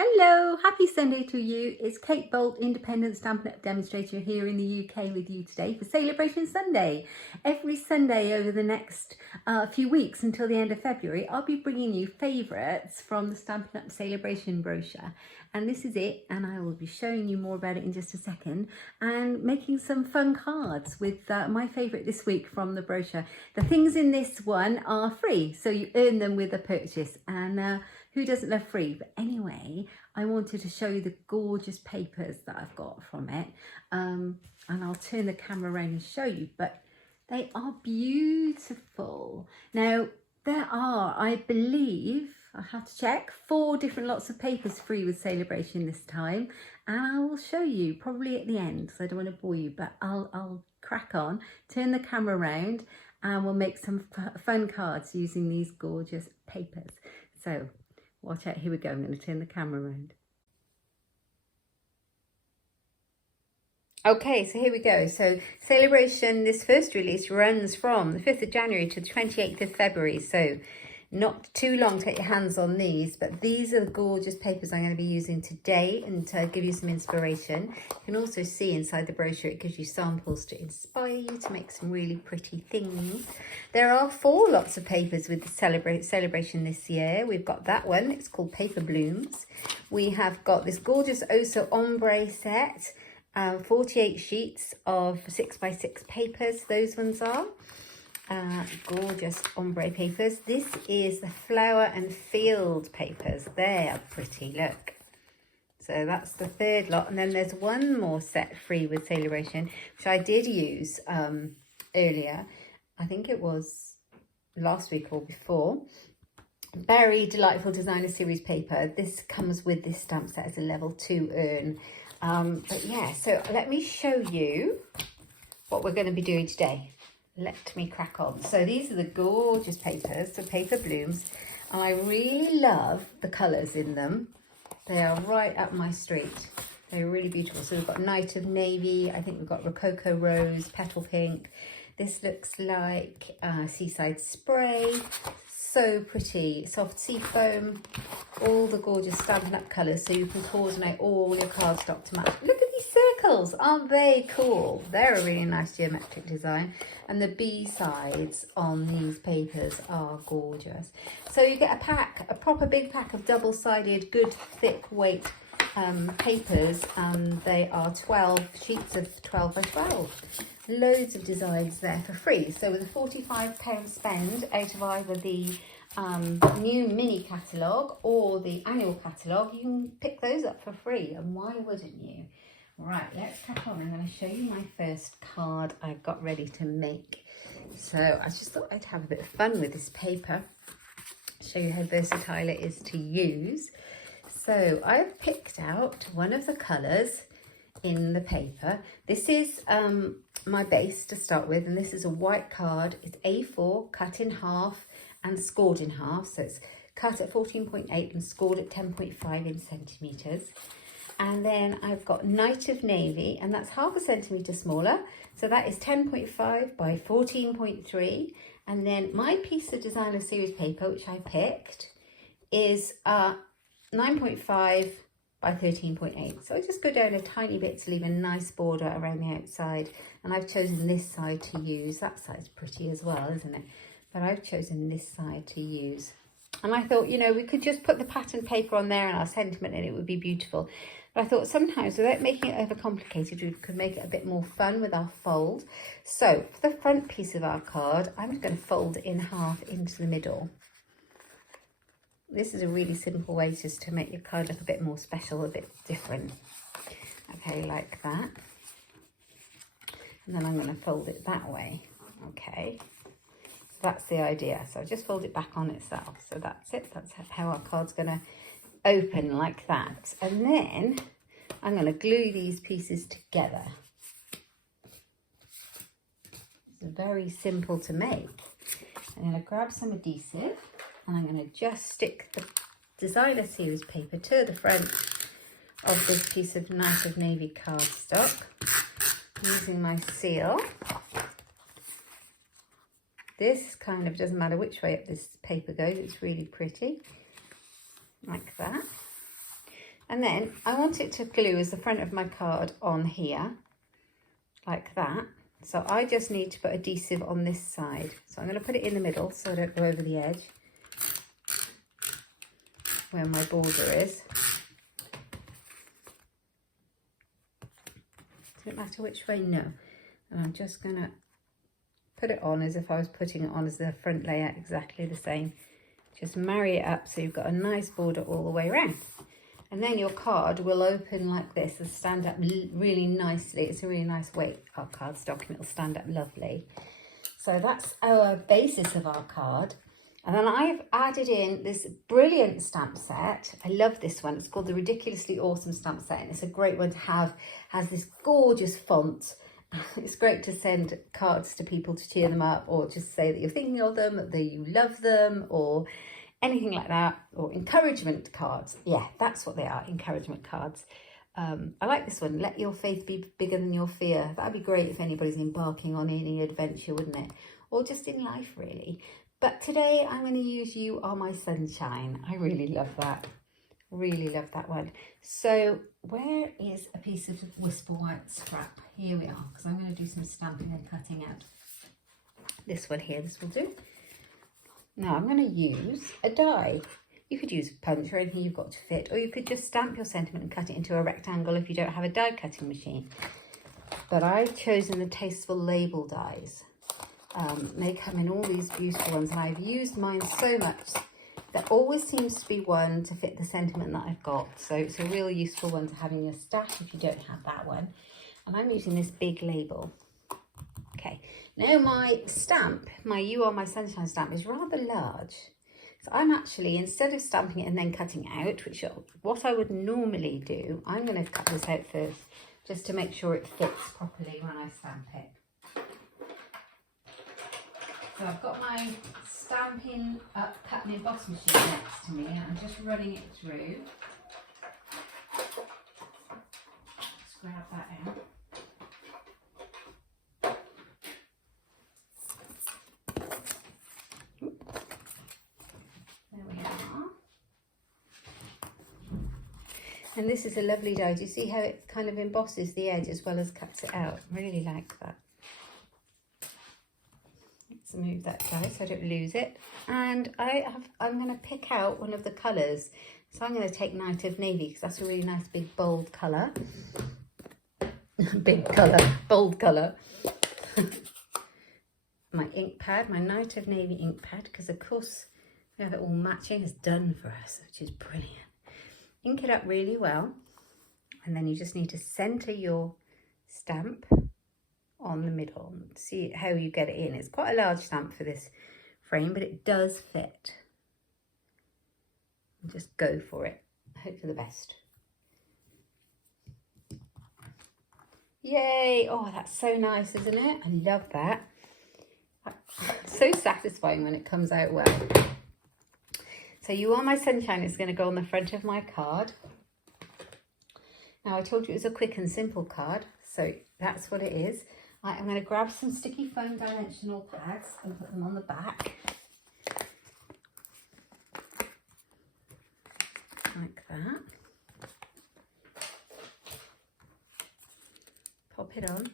Hello, happy Sunday to you. It's Kate Bolt, independent Stampin' Up demonstrator here in the UK with you today for Celebration Sunday. Every Sunday over the next few weeks until the end of February, I'll be bringing you favourites from the Stampin' Up Celebration brochure. And this is it, and I will be showing you more about it in just a second and making some fun cards with my favourite this week from the brochure. The things in this one are free, so you earn them with a purchase, and who doesn't love free? But anyway, I wanted to show you the gorgeous papers that I've got from it, and I'll turn the camera around and show you, but they are beautiful. Now, there are, I believe, I have to check, 4 different lots of papers free with Celebration this time, and I will show you probably at the end, so I don't want to bore you, but I'll crack on, turn the camera around, and we'll make some fun cards using these gorgeous papers. So watch out, here we go. I'm going to turn the camera around. Okay, so here we go. So Celebration, this first release runs from the 5th of January to the 28th of February. So not too long to get your hands on these, but these are the gorgeous papers I'm going to be using today and to give you some inspiration. You can also see inside the brochure, it gives you samples to inspire you to make some really pretty things. There are 4 lots of papers with the Celebration this year. We've got that one, it's called Paper Blooms. We have got this gorgeous Oso Ombre set, 48 sheets of 6x6 papers, those ones are. Gorgeous ombre papers. This is the flower and field papers. They are pretty, look. So that's the 3rd lot, and then there's one more set free with Celebration, which I did use earlier. I think it was last week or before. Very delightful designer series paper. This comes with this stamp set as a level 2 urn. But yeah, so let me show you what we're going to be doing today. Let me crack on. So these are the gorgeous papers, the Paper Blooms, and I really love the colours in them. They are right up my street. They're really beautiful. So we've got Night of Navy, I think we've got Rococo Rose, Petal Pink. This looks like Seaside Spray. So pretty. Soft Sea Foam. All the gorgeous Stampin' Up colours, so you can coordinate all your cardstock to match. Look at these circles, aren't they cool? They're a really nice geometric design, and the B-sides on these papers are gorgeous. So you get a pack, a proper big pack of double-sided, good thick weight papers, and they are 12 sheets of 12 by 12. Loads of designs there for free. So with a £45 spend out of either the new mini catalogue or the annual catalogue, you can pick those up for free, and why wouldn't you? Right, let's crack on. I'm going to show you my first card I've got ready to make. So I just thought I'd have a bit of fun with this paper, show you how versatile it is to use. So I've picked out one of the colours in the paper. This is my base to start with, and this is a white card. It's A4 cut in half and scored in half, so it's cut at 14.8 and scored at 10.5 in centimetres. And then I've got Night of Navy, and that's half a centimetre smaller, so that is 10.5 by 14.3. And then my piece of designer series paper, which I picked, is 9.5 by 13.8. So I just go down a tiny bit to leave a nice border around the outside, and I've chosen this side to use. That side's pretty as well, isn't it? But I've chosen this side to use. And I thought, you know, we could just put the pattern paper on there and our sentiment, and it would be beautiful. But I thought sometimes, without making it overcomplicated, we could make it a bit more fun with our fold. So for the front piece of our card, I'm just going to fold it in half into the middle. This is a really simple way just to make your card look a bit more special, a bit different. Okay, like that. And then I'm going to fold it that way. Okay, that's the idea. So just fold it back on itself. So that's it. That's how our card's going to open, like that. And then I'm going to glue these pieces together. It's very simple to make. I'm going to grab some adhesive, and I'm going to just stick the designer series paper to the front of this piece of Night of Navy cardstock using my seal. This kind of doesn't matter which way up this paper goes, it's really pretty, like that. And then I want it to glue as the front of my card on here, like that. So I just need to put adhesive on this side. So I'm going to put it in the middle so I don't go over the edge where my border is. Does it matter which way? No. And I'm just going to put it on as if I was putting it on as the front layer, exactly the same. Just marry it up so you've got a nice border all the way around. And then your card will open like this and stand up really nicely. It's a really nice way. Our card's document will stand up lovely. So that's our basis of our card. And then I've added in this brilliant stamp set. I love this one. It's called the Ridiculously Awesome Stamp Set. And it's a great one to have. It has this gorgeous font. It's great to send cards to people to cheer them up, or just say that you're thinking of them, that you love them, or anything like that, or encouragement cards. Yeah, that's what they are, encouragement cards. I like this one. Let your faith be bigger than your fear. That'd be great if anybody's embarking on any adventure, wouldn't it? Or just in life, really. But today I'm going to use You Are My Sunshine. I really love that. Really love that one. So where is a piece of Whisper White scrap? Here we are, because I'm going to do some stamping and cutting out. This one here, this will do. Now I'm going to use a die. You could use a punch or anything you've got to fit, or you could just stamp your sentiment and cut it into a rectangle if you don't have a die cutting machine. But I've chosen the Tasteful Label dies. They come in all these beautiful ones, and I've used mine so much. There always seems to be one to fit the sentiment that I've got. So it's a real useful one to have in your stash if you don't have that one. And I'm using this big label. Okay, now my stamp, my You Are My Sunshine stamp, is rather large. So I'm actually, instead of stamping it and then cutting it out, which is what I would normally do, I'm going to cut this out first, just to make sure it fits properly when I stamp it. So I've got my Stampin Up cut and emboss machine next to me, and I'm just running it through. Let's grab that out. There we are. And this is a lovely die. Do you see how it kind of embosses the edge as well as cuts it out? Really like that. Let's move that die so I don't lose it. And I'm going to pick out one of the colours. So I'm going to take Night of Navy, because that's a really nice big bold colour. Big colour, bold colour. My ink pad, my Night of Navy ink pad, because of course we have it all matching. It's done for us, which is brilliant. Ink it up really well, and then you just need to centre your stamp on the middle. See how you get it in. It's quite a large stamp for this frame, but it does fit. And just go for it. Hope for the best. Yay! Oh, that's so nice, isn't it? I love that. It's so satisfying when it comes out well. So You Are My Sunshine is going to go on the front of my card. Now I told you it was a quick and simple card, so that's what it is. I'm going to grab some sticky foam dimensional pads and put them on the back. Like that. Pop it on.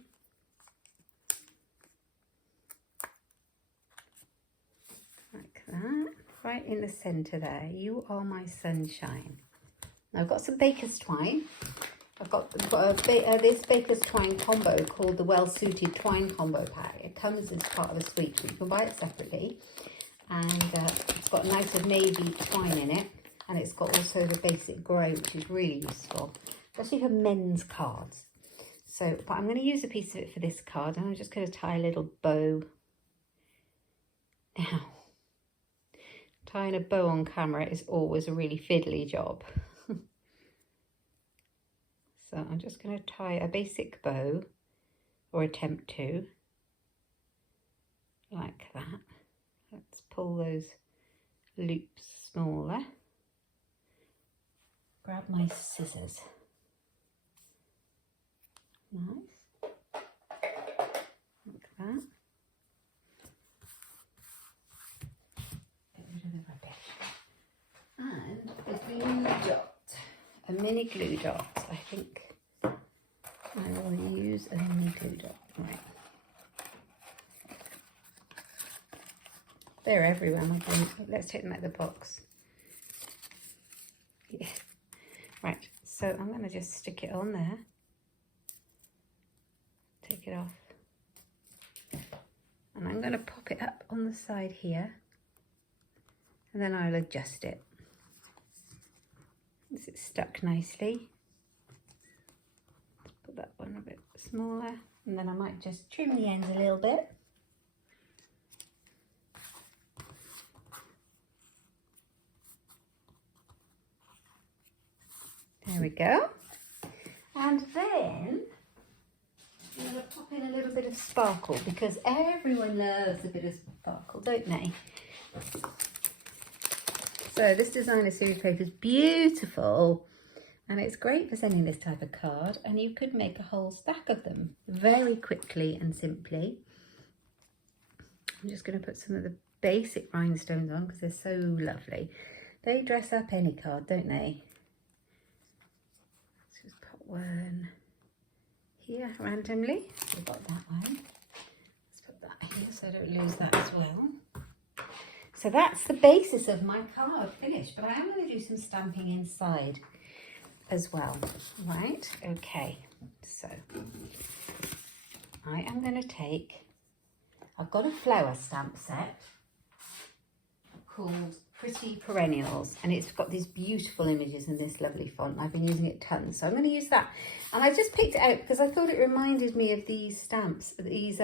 Like that. Right in the centre there. You Are My Sunshine. Now I've got some baker's twine. I've got this baker's twine combo called the Well Suited Twine Combo Pack. It comes as part of a suite, but you can buy it separately. And it's got Night of Navy twine in it. And it's got also the basic grey, which is really useful, especially for men's cards. So, but I'm going to use a piece of it for this card, and I'm just going to tie a little bow. Now, tying a bow on camera is always a really fiddly job. So I'm just going to tie a basic bow, or attempt to, like that. Let's pull those loops smaller. Grab my scissors. Nice. Like that. Get rid of the rubbish. And the glue dot. a mini glue dot. I think I will use a mini glue dot. Right. They're everywhere, my friend. Let's take them out of the box. Yeah. Right, so I'm going to just stick it on there. Take it off. And I'm going to pop it up on the side here. And then I'll adjust it. Is it stuck nicely? Let's put that one a bit smaller. And then I might just trim the ends a little bit. There we go. And then I'm going to pop in a little bit of sparkle because everyone loves a bit of sparkle, don't they? So this designer series paper is beautiful and it's great for sending this type of card, and you could make a whole stack of them very quickly and simply. I'm just going to put some of the basic rhinestones on because they're so lovely. They dress up any card, don't they? Let's just put one here randomly. We've got that one. Let's put that here so I don't lose that as well. So that's the basis of my card finished, but I am going to do some stamping inside as well, right? Okay, so I am going to take, I've got a flower stamp set called Pretty Perennials, and it's got these beautiful images in this lovely font. I've been using it tons, so I'm going to use that. And I just picked it out because I thought it reminded me of these stamps, these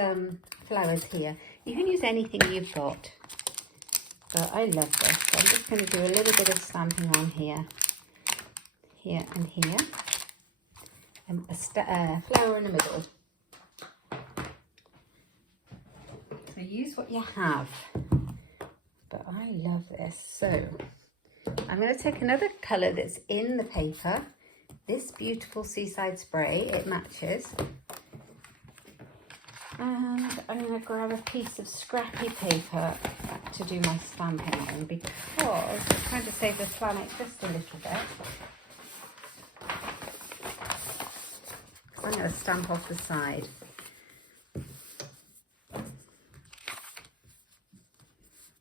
flowers here. You can use anything you've got. So I love this. So I'm just going to do a little bit of stamping on here, here and here, and a flower in the middle. So use what you have. But I love this. So I'm going to take another colour that's in the paper, this beautiful Seaside Spray, it matches. And I'm going to grab a piece of scrappy paper to do my stamping on because I'm trying to save the planet just a little bit. I'm going to stamp off the side.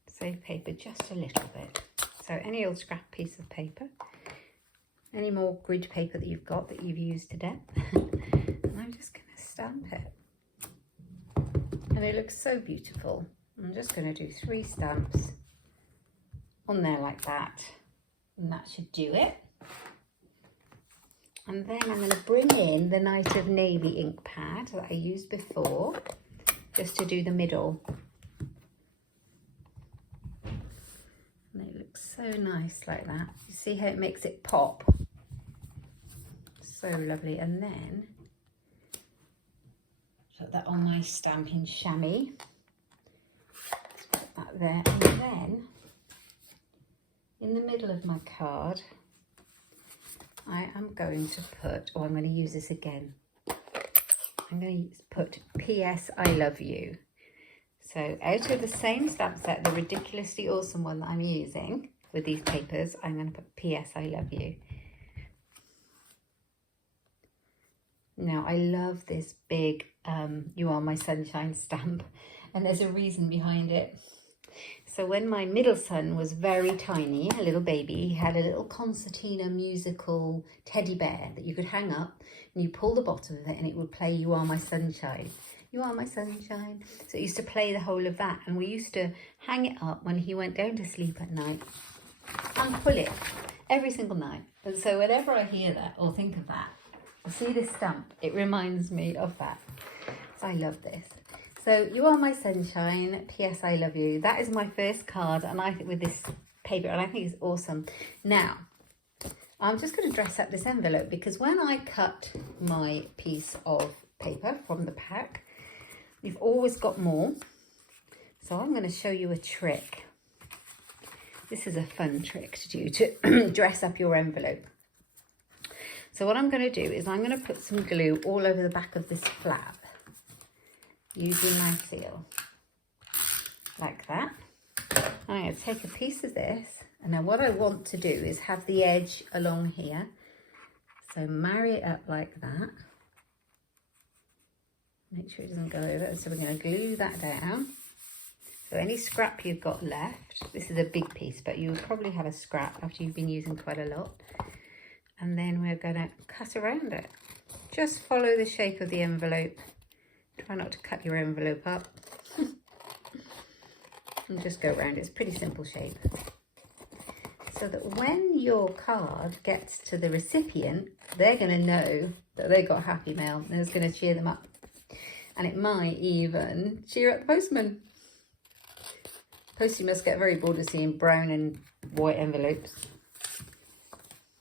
Save paper just a little bit. So any old scrap piece of paper, any more grid paper that you've got that you've used to death, and I'm just going to stamp it. And it looks so beautiful. I'm just going to do 3 stamps on there like that, and that should do it. And then I'm going to bring in the Night of Navy ink pad that I used before, just to do the middle. And it looks so nice like that. You see how it makes it pop? So lovely. And then put that on my stamping chamois. Let's put that there. And then in the middle of my card, I am going to put, I'm going to use this again. I'm going to put P.S. I love you. So out of the same stamp set, the ridiculously awesome one that I'm using with these papers, I'm going to put P.S. I love you. Now, I love this big You Are My Sunshine stamp, and there's a reason behind it. So when my middle son was very tiny, a little baby, he had a little concertina musical teddy bear that you could hang up, and you pull the bottom of it and it would play You Are My Sunshine. You are my sunshine. So it used to play the whole of that, and we used to hang it up when he went down to sleep at night and pull it every single night. And so whenever I hear that or think of that, I see this stamp, it reminds me of that. So I love this. So You Are My Sunshine, P.S. I love you. That is my first card, and I think with this paper, and I think it's awesome. Now, I'm just going to dress up this envelope because when I cut my piece of paper from the pack, you've always got more. So I'm going to show you a trick. This is a fun trick to do to dress up your envelope. So what I'm going to do is I'm going to put some glue all over the back of this flap using my seal, like that. I'm going to take a piece of this, and now what I want to do is have the edge along here So marry it up like that. Make sure it doesn't go over. So we're going to glue that down. So any scrap you've got left, this is a big piece, but you'll probably have a scrap after you've been using quite a lot. And then we're going to cut around it. Just follow the shape of the envelope. Try not to cut your envelope up. And just go around. It's a pretty simple shape. So that when your card gets to the recipient, they're going to know that they got happy mail. And it's going to cheer them up. And it might even cheer up the postman. Postie must get very bored of seeing brown and white envelopes.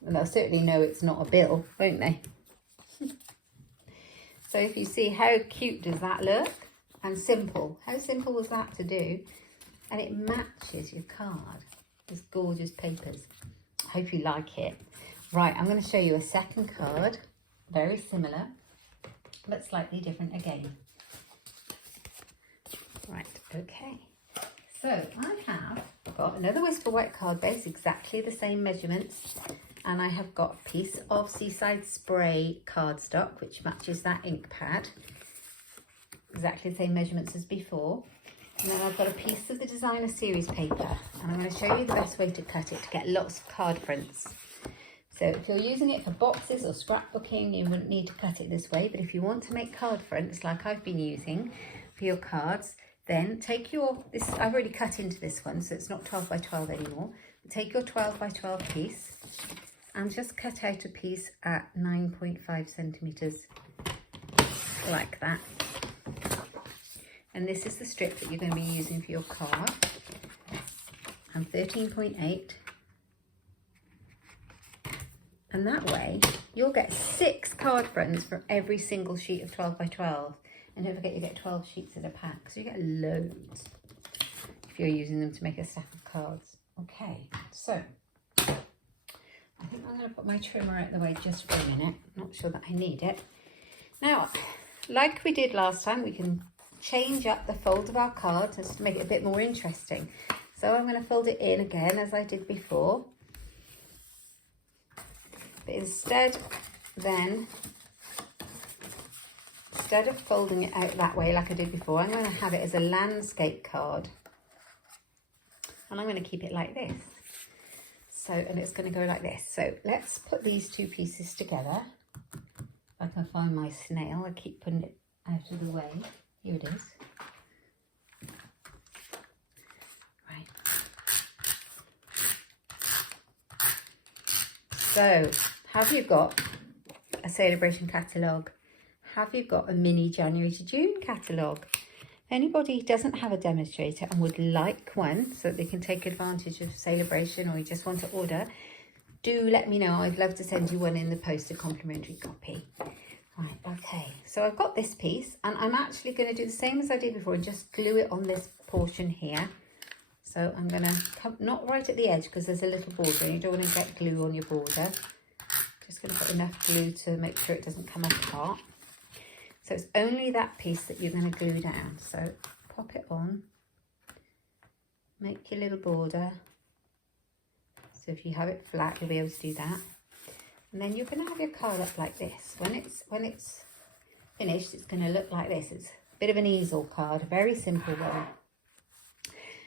And they'll certainly know it's not a bill, won't they? So if you see, how cute does that look? And simple. How simple was that to do? And it matches your card. It's gorgeous papers. I hope you like it. Right, I'm going to show you a second card. Very similar, but slightly different again. Right, okay. So I have got another Wistful White card base, exactly the same measurements. And I have got a piece of Seaside Spray cardstock, which matches that ink pad. Exactly the same measurements as before. And then I've got a piece of the Designer Series paper. And I'm going to show you the best way to cut it to get lots of card fronts. So if you're using it for boxes or scrapbooking, you wouldn't need to cut it this way. But if you want to make card fronts like I've been using for your cards, then take your, I've already cut into this one, so it's not 12 by 12 anymore. Take your 12 by 12 piece and just cut out a piece at 9.5 centimetres, like that. And this is the strip that you're going to be using for your card. And 13.8. And that way, you'll get 6 card fronts for every single sheet of 12 by 12. And don't forget, you get 12 sheets in a pack, so you get loads if you're using them to make a stack of cards. Okay, so I think I'm going to put my trimmer out the way just for a minute. Not sure that I need it. Now, like we did last time, we can change up the fold of our card just to make it a bit more interesting. So I'm going to fold it in again as I did before. But instead of folding it out that way like I did before, I'm going to have it as a landscape card. And I'm going to keep it like this. So, and it's going to go like this. So let's put these two pieces together. If I can find my snail, I keep putting it out of the way. Here it is. Right. So, have you got a celebration catalogue? Have you got a mini January to June catalogue? Anybody who doesn't have a demonstrator and would like one so that they can take advantage of celebration, or you just want to order, do let me know. I'd love to send you one in the post, a complimentary copy. Right, okay, so I've got this piece and I'm actually going to do the same as I did before and just glue it on this portion here. So I'm going to come, not right at the edge because there's a little border and you don't want to get glue on your border. Just going to put enough glue to make sure it doesn't come apart. So it's only that piece that you're going to glue down. So pop it on, make your little border. So if you have it flat, you'll be able to do that. And then you're going to have your card up like this. When it's finished, it's going to look like this. It's a bit of an easel card, a very simple one.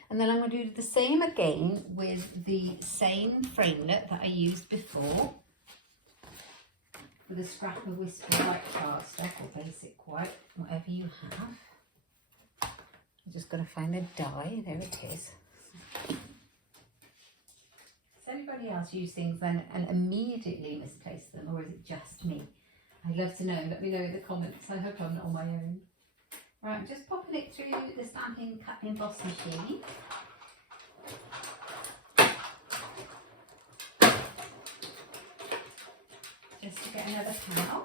And then I'm going to do the same again with the same framelit that I used before. With a scrap of Wistful White cardstock or basic white, whatever you have. I'm just going to find the die. There it is. Does anybody else use things then and immediately misplace them, or is it just me? I'd love to know. Let me know in the comments. I hope I'm not on my own. Right, I'm just popping it through the Stampin' Cut and Emboss machine. Just to get another panel,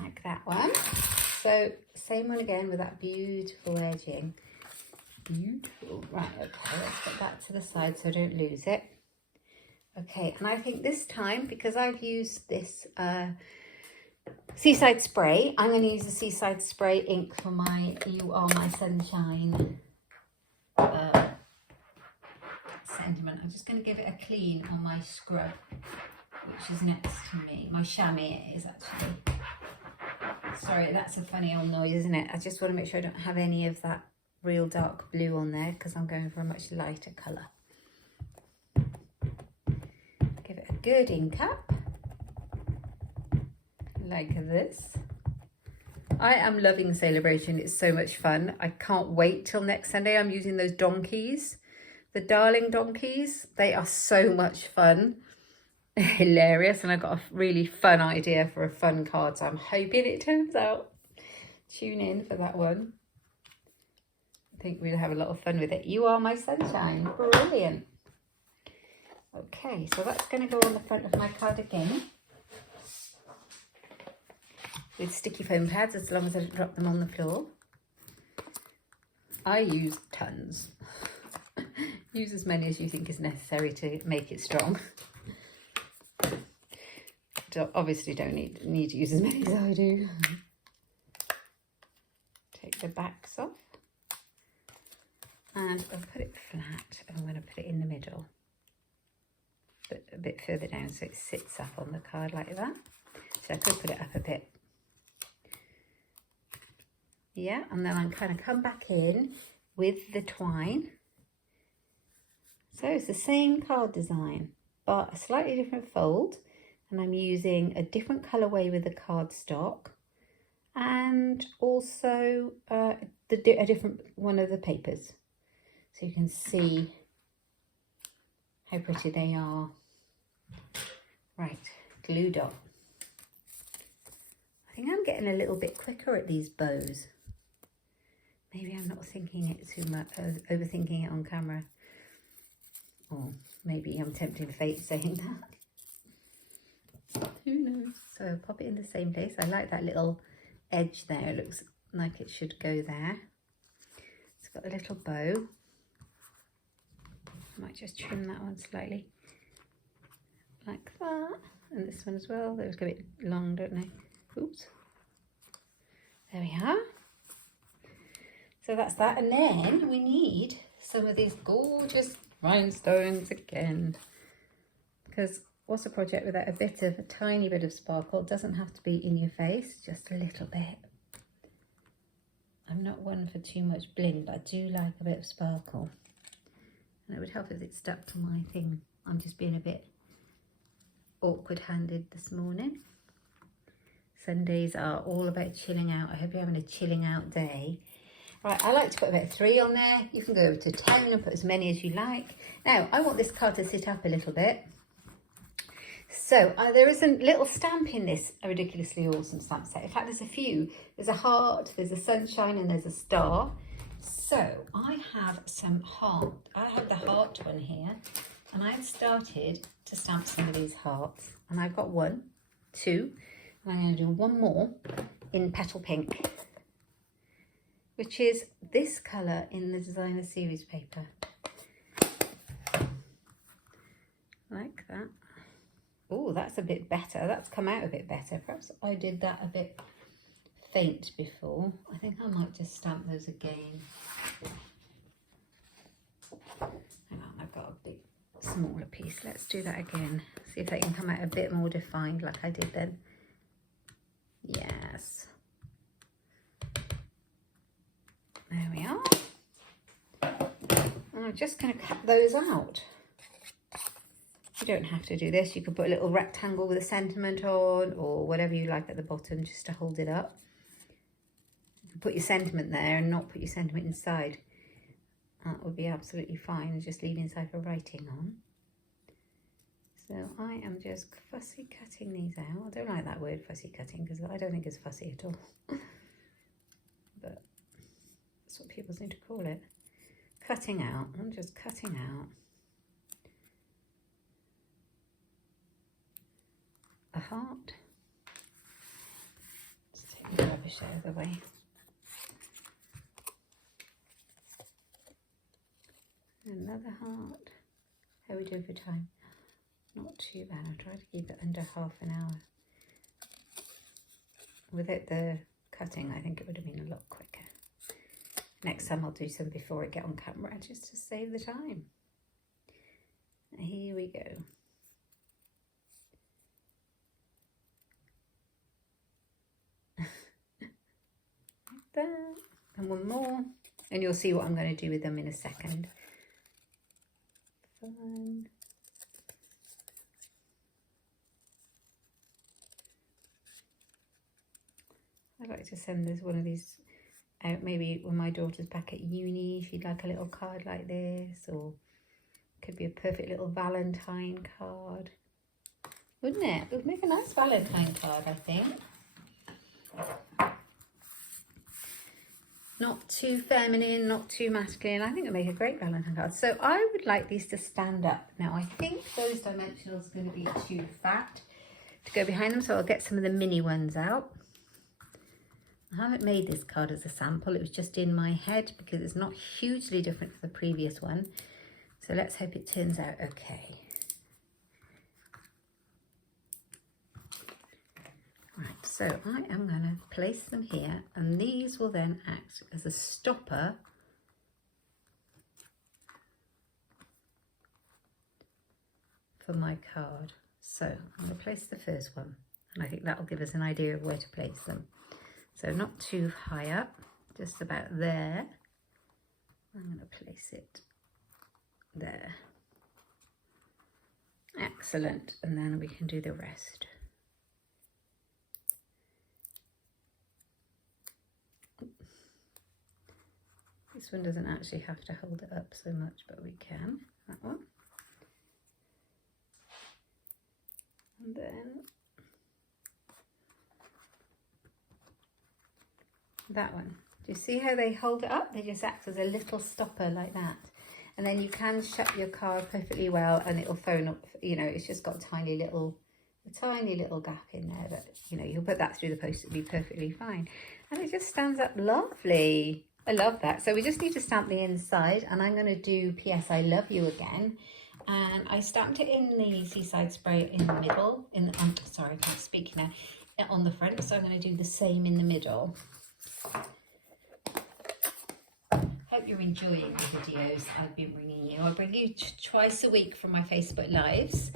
like that one. So same one again with that beautiful edging. Beautiful. Right, okay, let's put that to the side so I don't lose it. Okay, and I think this time, because I've used this Seaside Spray, I'm going to use the Seaside Spray ink for my You Are My Sunshine sentiment. I'm just going to give it a clean on my scrub which is next to me. My chamois is actually. Sorry, that's a funny old noise, isn't it? I just want to make sure I don't have any of that real dark blue on there because I'm going for a much lighter colour. Give it a good ink up, like this. I am loving Celebration. It's so much fun. I can't wait till next Sunday. I'm using those donkeys, the darling donkeys. They are so much fun. Hilarious, and I've got a really fun idea for a fun card, so I'm hoping it turns out. Tune in for that one. I think we'll have a lot of fun with it. You are my sunshine. Brilliant. Okay, so that's going to go on the front of my card again with sticky foam pads, as long as I don't drop them on the floor. I use tons. Use as many as you think is necessary to make it strong. Obviously don't need to use as many as I do. Take the backs off. And I'll put it flat, and I'm going to put it in the middle. But a bit further down so it sits up on the card like that. So I could put it up a bit. Yeah, and then I'm kind of come back in with the twine. So it's the same card design, but a slightly different fold. And I'm using a different colourway with the cardstock, and also a different one of the papers. So you can see how pretty they are. Right, glue dot. I think I'm getting a little bit quicker at these bows. Maybe I'm not thinking it too much, overthinking it on camera. Or maybe I'm tempting fate saying that. Who knows? So pop it in the same place. I like that little edge there. It looks like it should go there. It's got a little bow. I might just trim that one slightly. Like that. And this one as well. Those go a bit long, don't they? Oops. There we are. So that's that. And then we need some of these gorgeous rhinestones again. Because what's a project without a tiny bit of sparkle? It doesn't have to be in your face, just a little bit. I'm not one for too much bling, but I do like a bit of sparkle. And it would help if it stuck to my thing. I'm just being a bit awkward-handed this morning. Sundays are all about chilling out. I hope you're having a chilling out day. Right, I like to put about 3 on there. You can go over to 10 and put as many as you like. Now, I want this card to sit up a little bit. So there is a little stamp in this ridiculously awesome stamp set. In fact, there's a few. There's a heart, there's a sunshine, and there's a star. So I have some heart. I have the heart one here, and I've started to stamp some of these hearts. And I've got 1, 2, and I'm going to do one more in Petal Pink, which is this colour in the designer series paper. Like that. Oh, that's a bit better. That's come out a bit better. Perhaps I did that a bit faint before. I think I might just stamp those again. Hang on, I've got a big, smaller piece. Let's do that again. See if they can come out a bit more defined like I did then. Yes. There we are. And I'm just going to cut those out. You don't have to do this. You could put a little rectangle with a sentiment on, or whatever you like at the bottom just to hold it up. You can put your sentiment there and not put your sentiment inside. That would be absolutely fine, and just leave inside for writing on. So I am just fussy cutting these out. I don't like that word fussy cutting because I don't think it's fussy at all. But that's what people seem to call it. Cutting out. I'm just cutting out a heart. Let's take the rubbish out of the way. Another heart. How are we doing for time? Not too bad. I'll try to keep it under half an hour. Without the cutting, I think it would have been a lot quicker. Next time I'll do some before I get on camera, just to save the time. Here we go. that. And one more. And you'll see what I'm going to do with them in a second. Fun. I'd like to send this one of these out maybe when my daughter's back at uni. She'd like a little card like this, or could be a perfect little Valentine card, wouldn't it? It would make a nice Valentine card, I think. Not too feminine, not too masculine. I think it would make a great Valentine card. So I would like these to stand up. Now I think those dimensionals are going to be too fat to go behind them, so I'll get some of the mini ones out. I haven't made this card as a sample, it was just in my head because it's not hugely different from the previous one. So let's hope it turns out okay. Right, so I am going to place them here, and these will then act as a stopper for my card. So I'm going to place the first one, and I think that will give us an idea of where to place them. So not too high up, just about there. I'm going to place it there. Excellent, and then we can do the rest. This one doesn't actually have to hold it up so much, but we can. That one. And then that one. Do you see how they hold it up? They just act as a little stopper like that. And then you can shut your card perfectly well and it'll phone up, you know, it's just got a tiny little gap in there that, you know, you'll put that through the post, it'll be perfectly fine. And it just stands up lovely. I love that. So we just need to stamp the inside, and I'm going to do P.S. I Love You again. And I stamped it in the Seaside Spray in the middle, sorry, I can't speak now, on the front. So I'm going to do the same in the middle. Hope you're enjoying the videos I've been bringing you. I bring you twice a week from my Facebook Lives.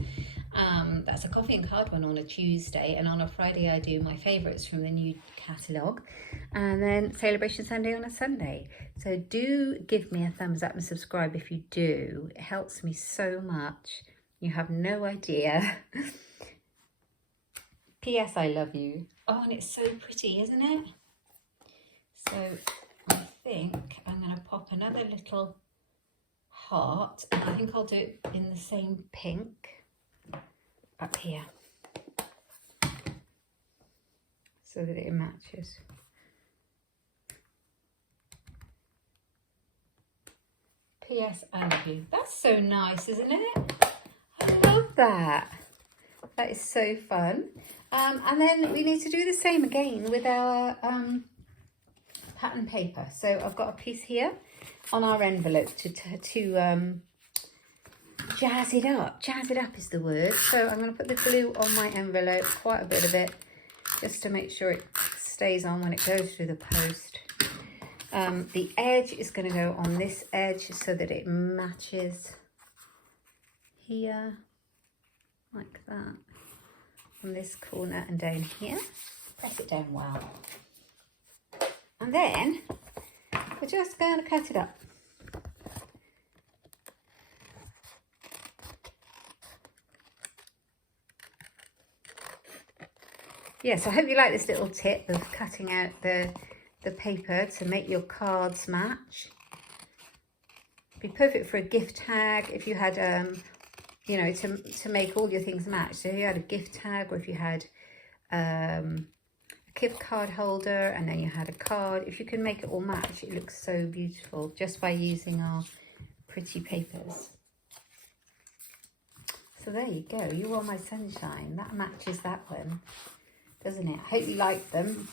That's a coffee and card one on a Tuesday, and on a Friday I do my favourites from the new catalogue, and then Celebration Sunday on a Sunday. So do give me a thumbs up and subscribe if you do. It helps me so much. You have no idea. P.S. I love you. Oh, and it's so pretty, isn't it? So I think I'm going to pop another little heart, and I think I'll do it in the same pink up here so that it matches. P.S. I love you. That's so nice, isn't it? I love that. That is so fun. And then we need to do the same again with our pattern paper. So I've got a piece here on our envelope to jazz it up. Jazz it up is the word. So I'm going to put the glue on my envelope, quite a bit of it, just to make sure it stays on when it goes through the post. The edge is going to go on this edge so that it matches here, like that, on this corner and down here. Press it down well. And then we're just going to cut it up. Yes, I hope you like this little tip of cutting out the paper to make your cards match. Be perfect for a gift tag if you had, you know, to make all your things match. So if you had a gift tag, or if you had a gift card holder and then you had a card, if you can make it all match, it looks so beautiful just by using our pretty papers. So there you go. You Are My Sunshine. That matches that one, doesn't it? I hope you like them.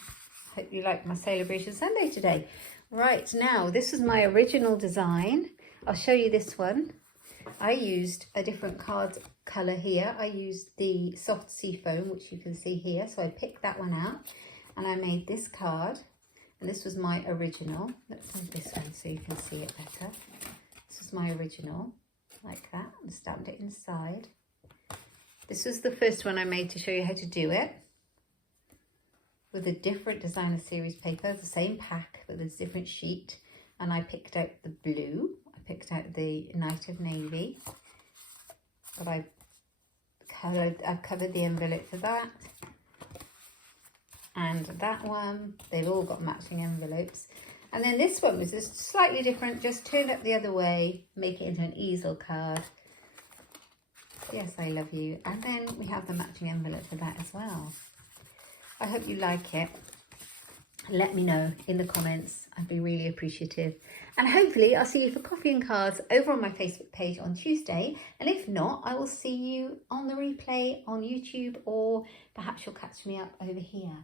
Hope you like my Celebration Sunday today. Right, now this is my original design. I'll show you this one. I used a different card colour here. I used the soft seafoam, which you can see here. So I picked that one out and I made this card. And this was my original. Let's move this one so you can see it better. This is my original, like that. And stamped it inside. This was the first one I made to show you how to do it. with a different designer series paper, the same pack but there's a different sheet, and I picked out the blue, I picked out the Night of Navy, but I've covered the envelope for that, and that one, they've all got matching envelopes. And then this one was just slightly different, just turn it the other way, make it into an easel card. Yes, I love you. And then we have the matching envelope for that as well. I hope you like it. Let me know in the comments. I'd be really appreciative. And hopefully I'll see you for coffee and cards over on my Facebook page on Tuesday. And if not, I will see you on the replay on YouTube, or perhaps you'll catch me up over here.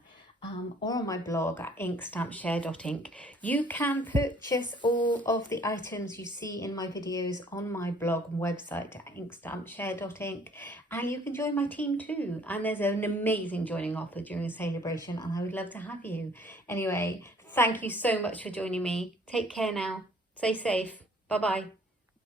Or on my blog at inkstampshare.ink. You can purchase all of the items you see in my videos on my blog and website at inkstampshare.ink, and you can join my team too. And there's an amazing joining offer during a celebration, and I would love to have you. Anyway, thank you so much for joining me. Take care now. Stay safe. Bye bye.